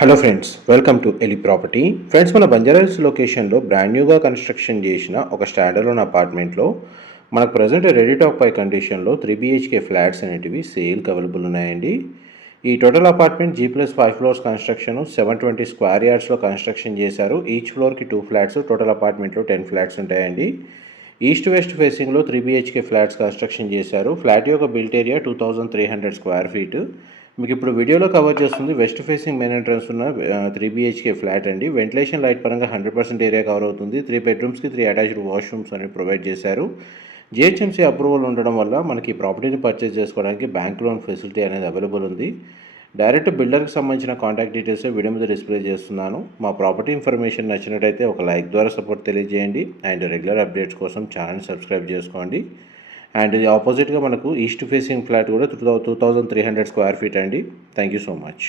Hello friends, welcome to Eli property. Friends, మన బంజారాహిల్స్ లొకేషన్లో brand న్యూగా కన్స్ట్రక్షన్ చేసిన ఒక స్టాండర్లోన్ అపార్ట్మెంట్లో మనకు ప్రజెంట్ రెడీ టాక్ పై కండిషన్లో 3 BHK ఫ్లాట్స్ అనేటివి సేల్కి అవైలబుల్ ఉన్నాయండి. ఈ total apartment G+5 floors construction 720 square యార్డ్స్లో కన్స్ట్రక్షన్ చేశారు. ఈచ్ ఫ్లోర్కి 2 ఫ్లాట్స్, టోటల్ అపార్ట్మెంట్లో 10 ఫ్లాట్స్ ఉంటాయండి. ఈస్ట్ వెస్ట్ ఫేసింగ్లో 3 BHK ఫ్లాట్స్ కన్స్ట్రక్షన్ చేశారు. ఫ్లాట్ యొక్క బిల్ట్ ఏరియా 2300 స్క్వేర్ ఫీట్. మీకు ఇప్పుడు వీడియోలో కవర్ చేస్తుంది వెస్ట్ ఫేసింగ్ మెయిన్ ఎంట్రన్స్ ఉన్న 3 BHK ఫ్లాట్ అండి. వెంటిలేషన్ లైట్ పరంగా 100% ఏరియా కవర్ అవుతుంది. 3 బెడ్రూమ్స్కి 3 అటాచ్డ్ వాష్రూమ్స్ అనేవి ప్రొవైడ్ చేశారు. GHMC అప్రూవల్ ఉండడం వల్ల మనకి ప్రాపర్టీని పర్చేస్ చేసుకోవడానికి బ్యాంక్ లోన్ ఫెసిలిటీ అనేది అవైలబుల్ ఉంది. డైరెక్ట్ బిల్డర్కి సంబంధించిన కాంటాక్ట్ డీటెయిల్స్ వీడియో మీద డిస్ప్లే చేస్తున్నాను. మా ప్రాపర్టీ ఇన్ఫర్మేషన్ నచ్చినట్టయితే ఒక లైక్ ద్వారా సపోర్ట్ తెలియజేయండి. అండ్ రెగ్యులర్ అప్డేట్స్ కోసం ఛానల్ని సబ్స్క్రైబ్ చేసుకోండి. అండ్ ఇది ఆపోజిట్గా మనకు ఈస్ట్ ఫేసింగ్ ఫ్లాట్ కూడా 2300 స్క్వేర్ ఫీట్ అండి. Thank you so much.